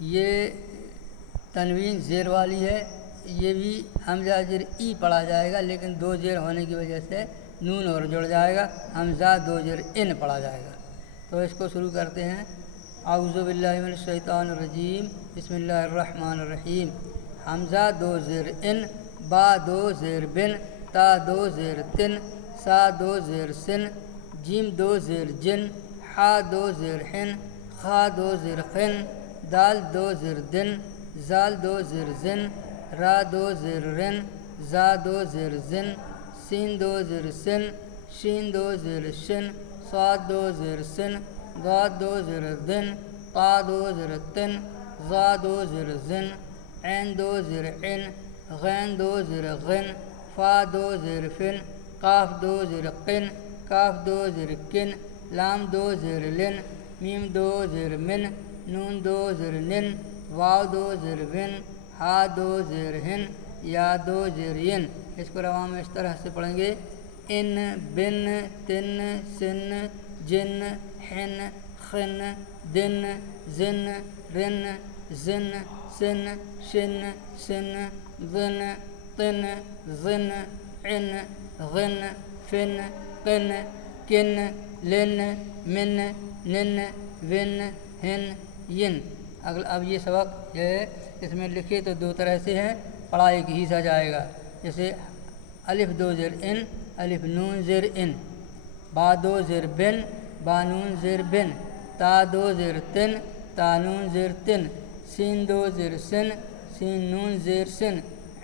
یہ تنوین زیر والی ہے، یہ بھی حمزہ زیر ای پڑھا جائے گا، لیکن دو زیر ہونے کی وجہ سے نون اور جڑ جائے گا، حمزہ دو زیر ان پڑھا جائے گا۔ تو اس کو شروع کرتے ہیں۔ اعوذ باللہ من الشیطان الرجیم، بسم اللہ الرحمن الرحیم۔ حمزہ دو زیر ان، با دو زیر بن، تا دو زیر تن، سا دو زیر سن، جیم دو زیر جن، حا دو زیر حن، خا دو زیر خن، دال دو زیر دن، زال دو زیر زن، را دو زیر رن، زا دو زیر زن، سین دو زیر سن، شین دو زیر شن، صاد دو زیر سن، ضاد دو زیر دن، طا دو زیر تن، ظا دو زیر زن، عین دو زیر عن، غین دو زیر غن، فا دو زیر فن، قاف دو زیر قن، کاف دو زیر کن، لام دو زیر لن، میم دو زیر من، نون دو زیر نن، واو دو زیر ون، ہا دو زیر ہن، یا دو زیر ین۔ اس کو رواں میں اس طرح سے پڑھیں گے۔ ان، بن، تن، سن، جن، حن، خن، دن، زن، رن، زن، سن، شن، سن، ظن، طن، ظن، عن، غن، فن، قن، کن، لن، من، نن، ون، ہن، ین۔ اب یہ سبق جو ہے اس میں لکھے تو دو طرح سے ہیں، پڑھا ایک ہی سا جائے گا۔ جیسے الف دو زیر ان، الف نون زیر ان، با دو زیر بن، با نون زیر بن، تا دو زیر تن، تا نون زیر تن، سین دو زیر سن، سین نون زیر سن،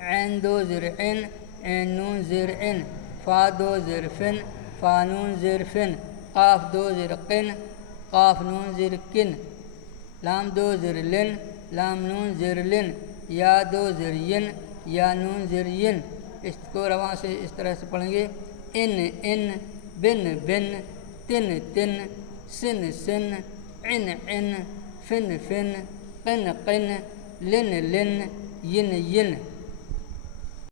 عین دو زیر عن، عین نون زیر عن، فا دو زیر فن، فا نون زیر فن، قاف دو زیر قن، قاف نون زیر کن، لام دو زیر لن، لام نون زیر لن، یا دو زیر ین، یا نون زیر ین۔ اس کو رواں سے اس طرح سے پڑھیں گے۔ ان، بن، تن، سن، عن، فن، قن، لن، ین،